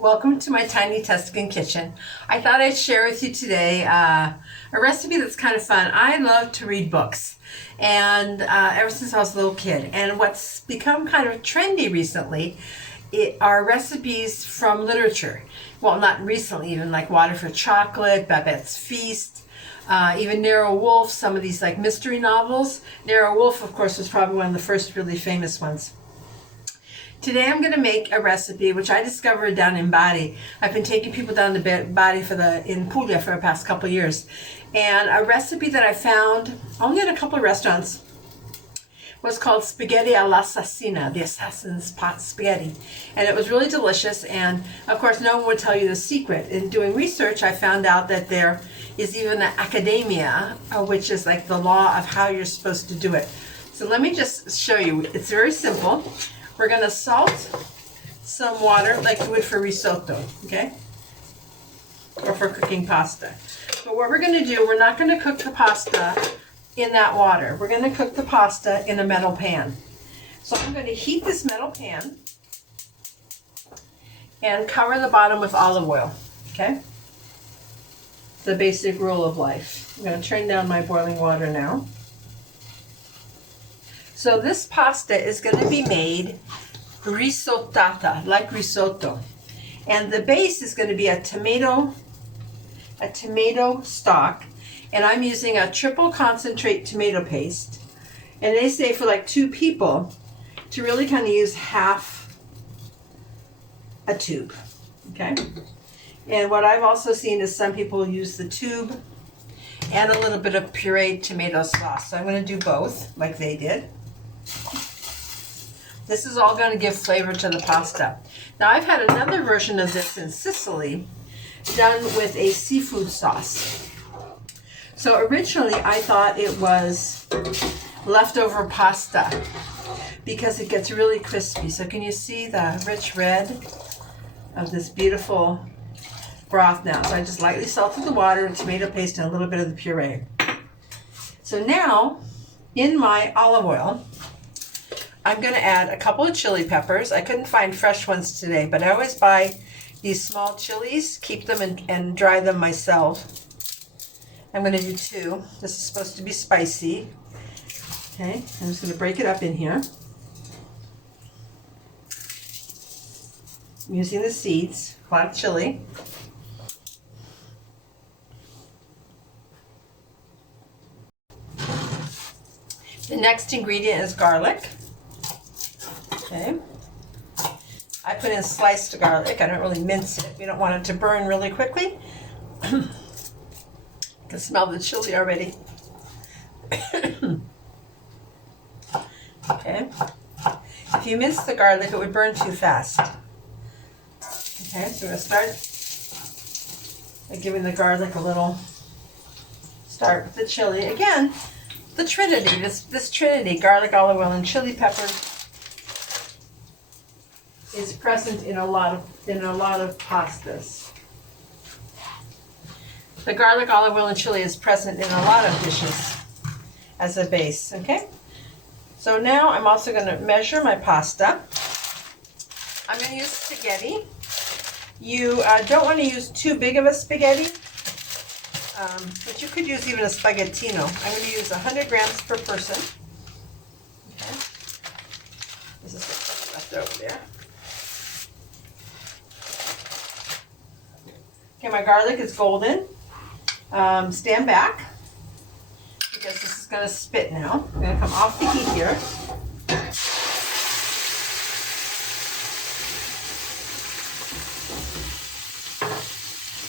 Welcome to my tiny Tuscan kitchen. I thought I'd share with you today a recipe that's kind of fun. I love to read books, and ever since I was a little kid. And what's become kind of trendy recently are recipes from literature. Well, not recently, even like Water for Chocolate, Babette's Feast, even Nero Wolfe, some of these like mystery novels. Nero Wolfe, of course, was probably one of the first really famous ones. Today I'm going to make a recipe which I discovered down in Bari. I've been taking people down to Bari in Puglia for the past couple of years. And a recipe that I found only in a couple of restaurants was called spaghetti all'assassina, the assassin's pot spaghetti. And it was really delicious, and of course no one would tell you the secret. In doing research, I found out that there is even an academia, which is like the law of how you're supposed to do it. So let me just show you. It's very simple. We're going to salt some water like you would for risotto, okay? Or for cooking pasta. But what we're going to do, we're not going to cook the pasta in that water. We're going to cook the pasta in a metal pan. So I'm going to heat this metal pan and cover the bottom with olive oil, okay? The basic rule of life. I'm going to turn down my boiling water now. So this pasta is going to be made risottata, like risotto. And the base is going to be a tomato stock. And I'm using a triple concentrate tomato paste. And they say for like 2 people to really kind of use half a tube, okay? And what I've also seen is some people use the tube and a little bit of pureed tomato sauce. So I'm going to do both like they did. This is all going to give flavor to the pasta. Now I've had another version of this in Sicily done with a seafood sauce. So originally I thought it was leftover pasta because it gets really crispy. So can you see the rich red of this beautiful broth now? So I just lightly salted the water and tomato paste and a little bit of the puree. So now in my olive oil, I'm going to add a couple of chili peppers. I couldn't find fresh ones today, but I always buy these small chilies, keep them and dry them myself. I'm going to do 2. This is supposed to be spicy. Okay, I'm just going to break it up in here. I'm using the seeds, black chili. The next ingredient is garlic. Okay. I put in sliced garlic. I don't really mince it. We don't want it to burn really quickly. I can smell the chili already. Okay. If you mince the garlic, it would burn too fast. Okay, so we're going to start by giving the garlic a little start with the chili. Again, the trinity, this trinity, garlic, olive oil, and chili pepper, is present in a lot of pastas. The garlic, olive oil, and chili is present in a lot of dishes as a base, okay? So now I'm also going to measure my pasta. I'm going to use spaghetti. You don't want to use too big of a spaghetti, but you could use even a spaghettino. I'm going to use 100 grams per person. Okay. This is what's left over there. Okay, my garlic is golden. Stand back because this is going to spit now. I'm going to come off the heat here.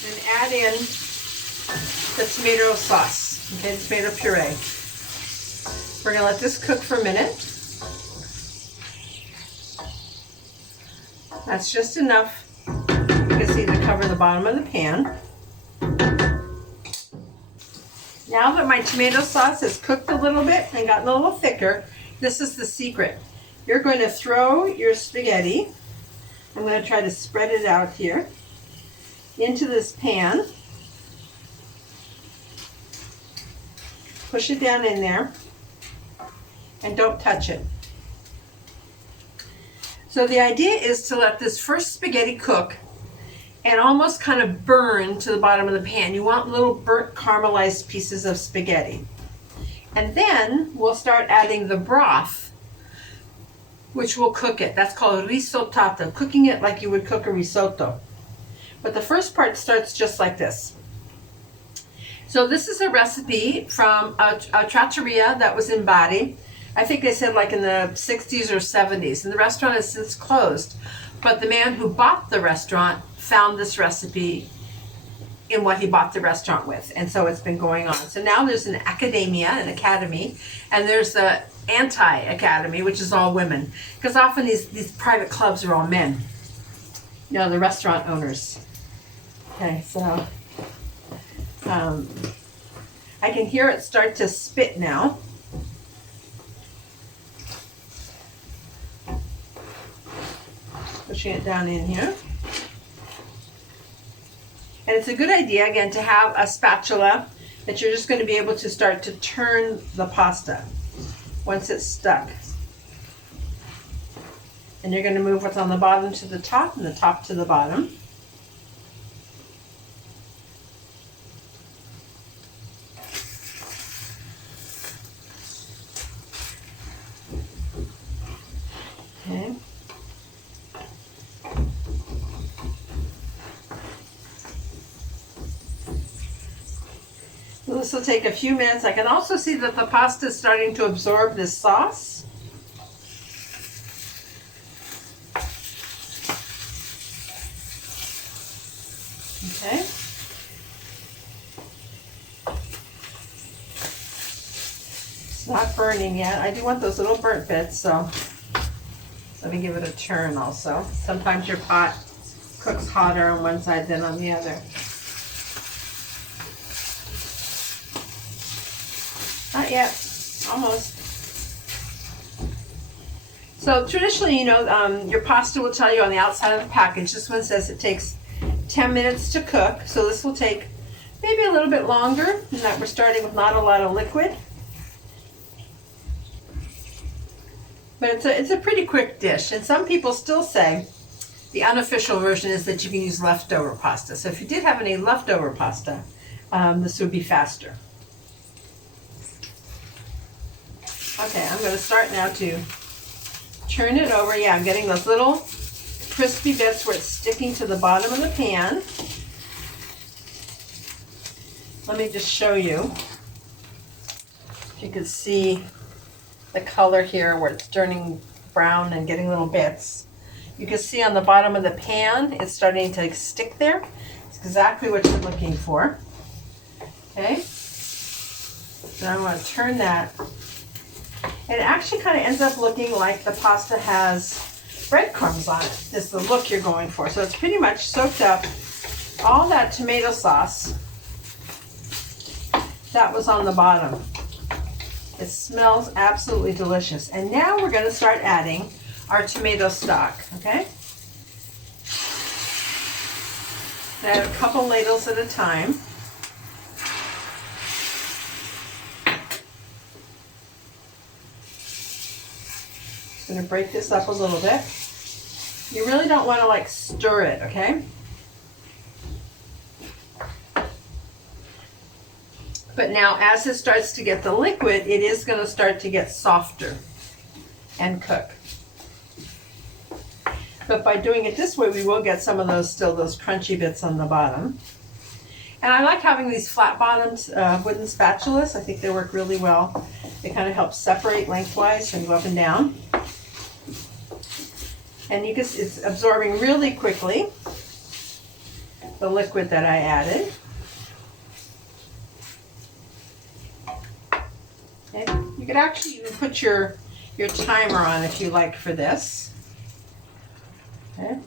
Then add in the tomato sauce, okay, the tomato puree. We're going to let this cook for a minute. That's just enough, you can see, to cover the bottom of the pan. Now that my tomato sauce has cooked a little bit and gotten a little thicker, this is the secret. You're going to throw your spaghetti, I'm going to try to spread it out here, into this pan. Push it down in there and don't touch it. So the idea is to let this first spaghetti cook and almost kind of burn to the bottom of the pan. You want little burnt caramelized pieces of spaghetti. And then we'll start adding the broth, which will cook it. That's called risottato, cooking it like you would cook a risotto. But the first part starts just like this. So this is a recipe from a trattoria that was in Bari. I think they said like in the 60s or 70s, and the restaurant has since closed. But the man who bought the restaurant found this recipe in what he bought the restaurant with, and so it's been going on. So now there's an academy, and there's the anti-academy, which is all women, because often these private clubs are all men. You know, the restaurant owners. Okay, so I can hear it start to spit now. Pushing it down in here. And it's a good idea, again, to have a spatula that you're just going to be able to start to turn the pasta once it's stuck. And you're going to move what's on the bottom to the top and the top to the bottom. Okay. This will take a few minutes. I can also see that the pasta is starting to absorb this sauce. Okay. It's not burning yet. I do want those little burnt bits, so let me give it a turn also. Sometimes your pot cooks hotter on one side than on the other. Not yet, almost. So traditionally, you know, your pasta will tell you on the outside of the package. This one says it takes 10 minutes to cook. So this will take maybe a little bit longer, in that we're starting with not a lot of liquid. But it's a pretty quick dish. And some people still say the unofficial version is that you can use leftover pasta. So if you did have any leftover pasta, this would be faster. Okay, I'm going to start now to turn it over. Yeah, I'm getting those little crispy bits where it's sticking to the bottom of the pan. Let me just show you. If you could see the color here where it's turning brown and getting little bits. You can see on the bottom of the pan, it's starting to stick there. It's exactly what you're looking for. Okay, so I'm going to turn that. It actually kind of ends up looking like the pasta has breadcrumbs on it. This is the look you're going for. So it's pretty much soaked up all that tomato sauce that was on the bottom. It smells absolutely delicious. And now we're going to start adding our tomato stock, okay? Add a couple ladles at a time. Going to break this up a little bit. You really don't want to like stir it, okay? But now as it starts to get the liquid, it is going to start to get softer and cook. But by doing it this way, we will get some of those crunchy bits on the bottom. And I like having these flat bottomed wooden spatulas. I think they work really well. They kind of help separate lengthwise and go up and down. And you can see it's absorbing really quickly the liquid that I added. Okay. You could actually even put your timer on if you like for this. Okay.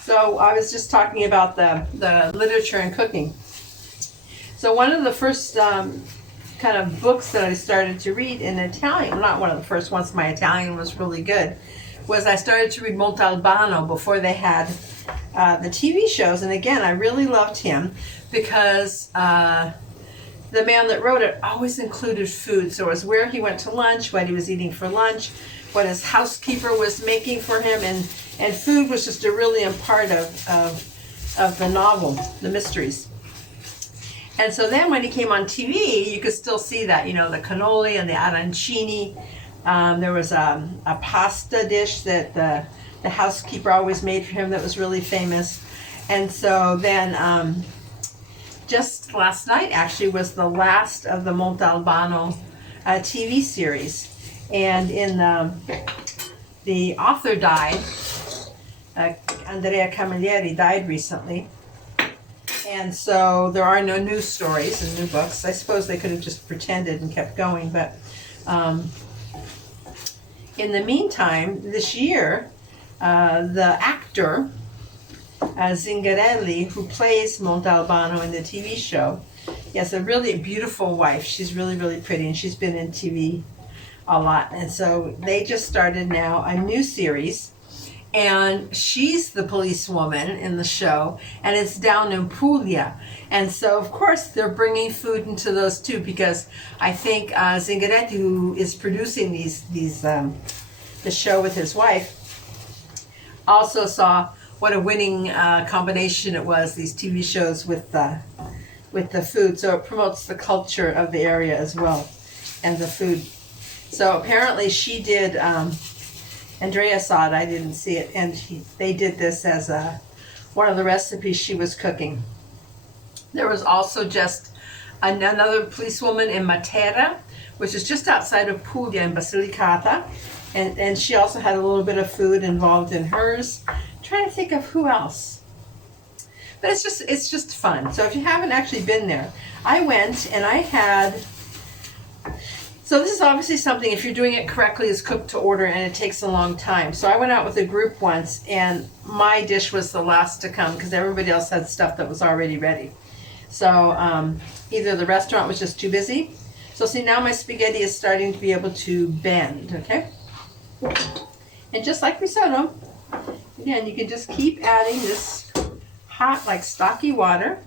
So I was just talking about the literature in cooking. So one of the first kind of books that I started to read in Italian, not one of the first ones, my Italian was really good, was I started to read Montalbano before they had the TV shows. And again, I really loved him because the man that wrote it always included food. So it was where he went to lunch, what he was eating for lunch, what his housekeeper was making for him, and food was just a really important part of the novel, the mysteries. And so then when he came on TV, you could still see that, you know, the cannoli and the arancini. There was a pasta dish that the housekeeper always made for him that was really famous. And so then just last night actually was the last of the Montalbano TV series. And in the author died, Andrea Camilleri died recently. And so there are no new stories and new books. I suppose they could have just pretended and kept going. But in the meantime, this year, the actor, Zingarelli, who plays Montalbano in the TV show, he has a really beautiful wife. She's really, really pretty, and she's been in TV a lot. And so they just started now a new series, and she's the policewoman in the show, and it's down in Puglia. And so of course they're bringing food into those too, because I think Zingaretti, who is producing the show with his wife, also saw what a winning combination it was, these TV shows with the food. So it promotes the culture of the area as well, and the food. So apparently she did, Andrea saw it, I didn't see it, and they did this as one of the recipes she was cooking. There was also just another policewoman in Matera, which is just outside of Puglia in Basilicata, and she also had a little bit of food involved in hers. I'm trying to think of who else. But it's just fun. So if you haven't actually been there, I went and I had. So this is obviously something, if you're doing it correctly, is cooked to order, and it takes a long time. So I went out with a group once, and my dish was the last to come because everybody else had stuff that was already ready. So either the restaurant was just too busy. So see, now my spaghetti is starting to be able to bend, okay? And just like risotto, again, you can just keep adding this hot, like stocky water.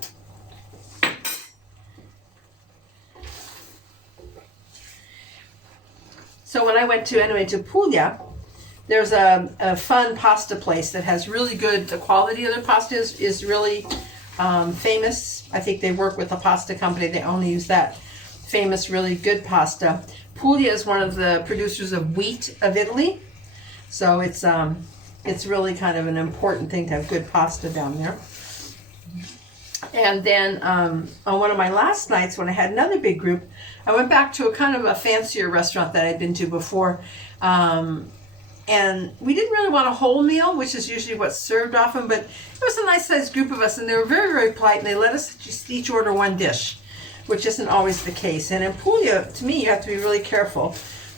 So when I went to Puglia, there's a fun pasta place that has really good, the quality of their pasta is really famous. I think they work with a pasta company. They only use that famous, really good pasta. Puglia is one of the producers of wheat of Italy. So it's really kind of an important thing to have good pasta down there. And then on one of my last nights when I had another big group, I went back to a kind of a fancier restaurant that I'd been to before. And we didn't really want a whole meal, which is usually what's served often, but it was a nice sized group of us, and they were very, very polite, and they let us just each order one dish, which isn't always the case. And in Puglia, to me, you have to be really careful,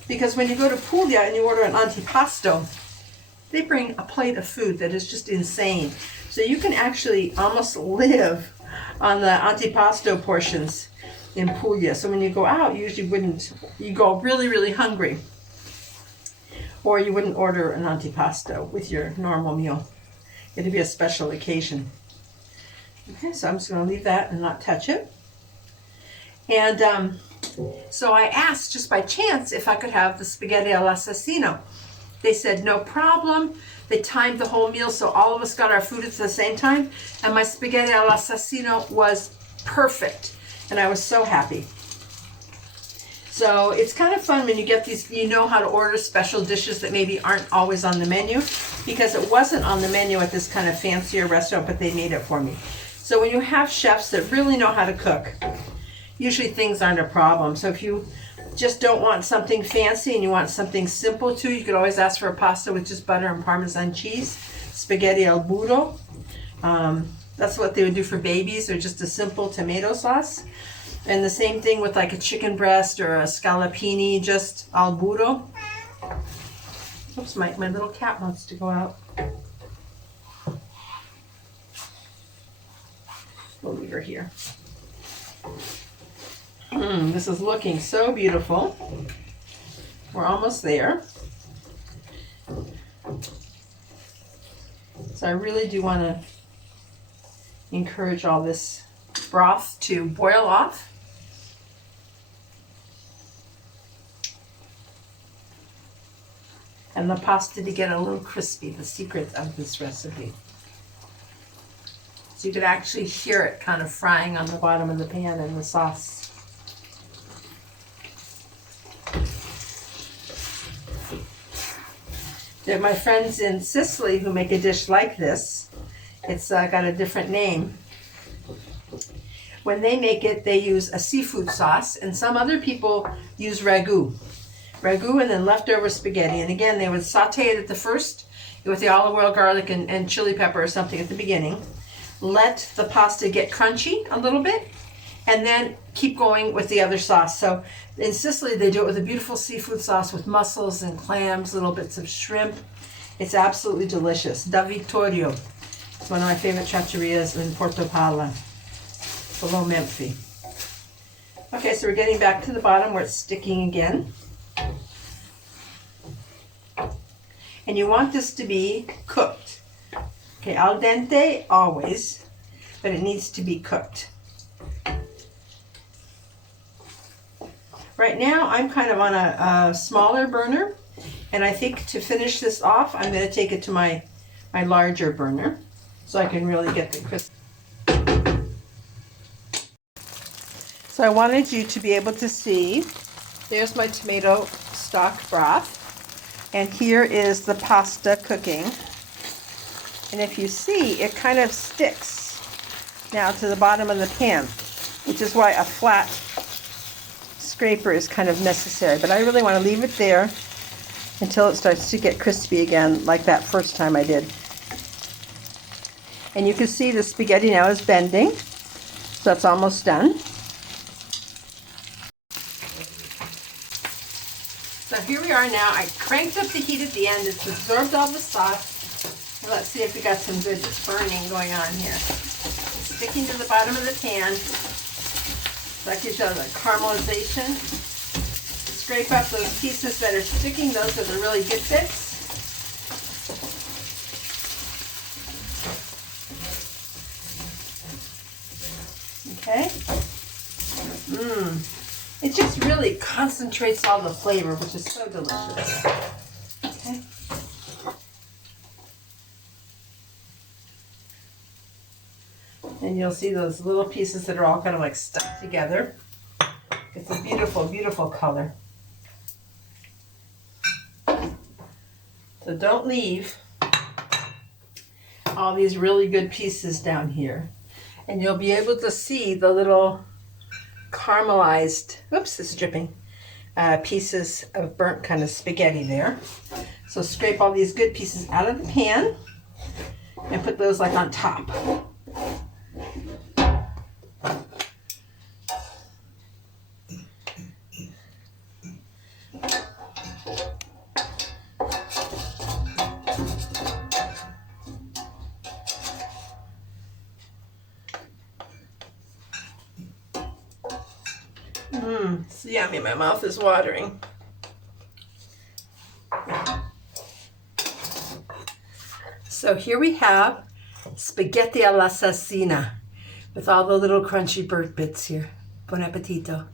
because when you go to Puglia and you order an antipasto, they bring a plate of food that is just insane. So you can actually almost live on the antipasto portions in Puglia. So when you go out, you usually wouldn't, you go really, really hungry, or you wouldn't order an antipasto with your normal meal. It'd be a special occasion. Okay, so I'm just going to leave that and not touch it. And so I asked just by chance if I could have the spaghetti all'assassino. They said no problem. They timed the whole meal, so all of us got our food at the same time, and my spaghetti all'assassino was perfect, and I was so happy. So it's kind of fun when you get these, you know how to order special dishes that maybe aren't always on the menu, because it wasn't on the menu at this kind of fancier restaurant, but they made it for me. So when you have chefs that really know how to cook, usually things aren't a problem. So if you just don't want something fancy and you want something simple too, you could always ask for a pasta with just butter and Parmesan cheese, spaghetti al burro. That's what they would do for babies, or just a simple tomato sauce. And the same thing with like a chicken breast or a scallopini, just al burro. Oops, my little cat wants to go out. We'll leave her here. This is looking so beautiful. We're almost there. So I really do want to encourage all this broth to boil off and the pasta to get a little crispy, the secret of this recipe. So you could actually hear it kind of frying on the bottom of the pan in the sauce. There are my friends in Sicily who make a dish like this. It's got a different name. When they make it, they use a seafood sauce, and some other people use ragu. Ragu and then leftover spaghetti. And again, they would saute it at the first with the olive oil, garlic, and chili pepper or something at the beginning. Let the pasta get crunchy a little bit, and then keep going with the other sauce. So in Sicily, they do it with a beautiful seafood sauce with mussels and clams, little bits of shrimp. It's absolutely delicious. Da Vittorio. It's one of my favorite trattorias in Porto Pala, below Memphis. Okay, so we're getting back to the bottom where it's sticking again. And you want this to be cooked. Okay, al dente always, but it needs to be cooked. Right now, I'm kind of on a smaller burner, and I think to finish this off, I'm going to take it to my larger burner so I can really get the crisp. So I wanted you to be able to see, there's my tomato stock broth, and here is the pasta cooking. And if you see, it kind of sticks now to the bottom of the pan, which is why a flat scraper is kind of necessary. But I really want to leave it there until it starts to get crispy again, like that first time I did. And you can see the spaghetti now is bending, so that's almost done. So here we are now. I cranked up the heat at the end. It's absorbed all the sauce. Let's see if we got some good burning going on here. Sticking to the bottom of the pan. That gives you the caramelization. Scrape up those pieces that are sticking. Those are the really good bits. Okay. It just really concentrates all the flavor, which is so delicious. Okay. And you'll see those little pieces that are all kind of like stuck together. It's a beautiful, beautiful color. So don't leave all these really good pieces down here. And you'll be able to see the little caramelized, oops, this is dripping, pieces of burnt kind of spaghetti there. So scrape all these good pieces out of the pan and put those like on top. It's yummy, my mouth is watering. So here we have spaghetti alla assassina with all the little crunchy burnt bits here. Buon appetito.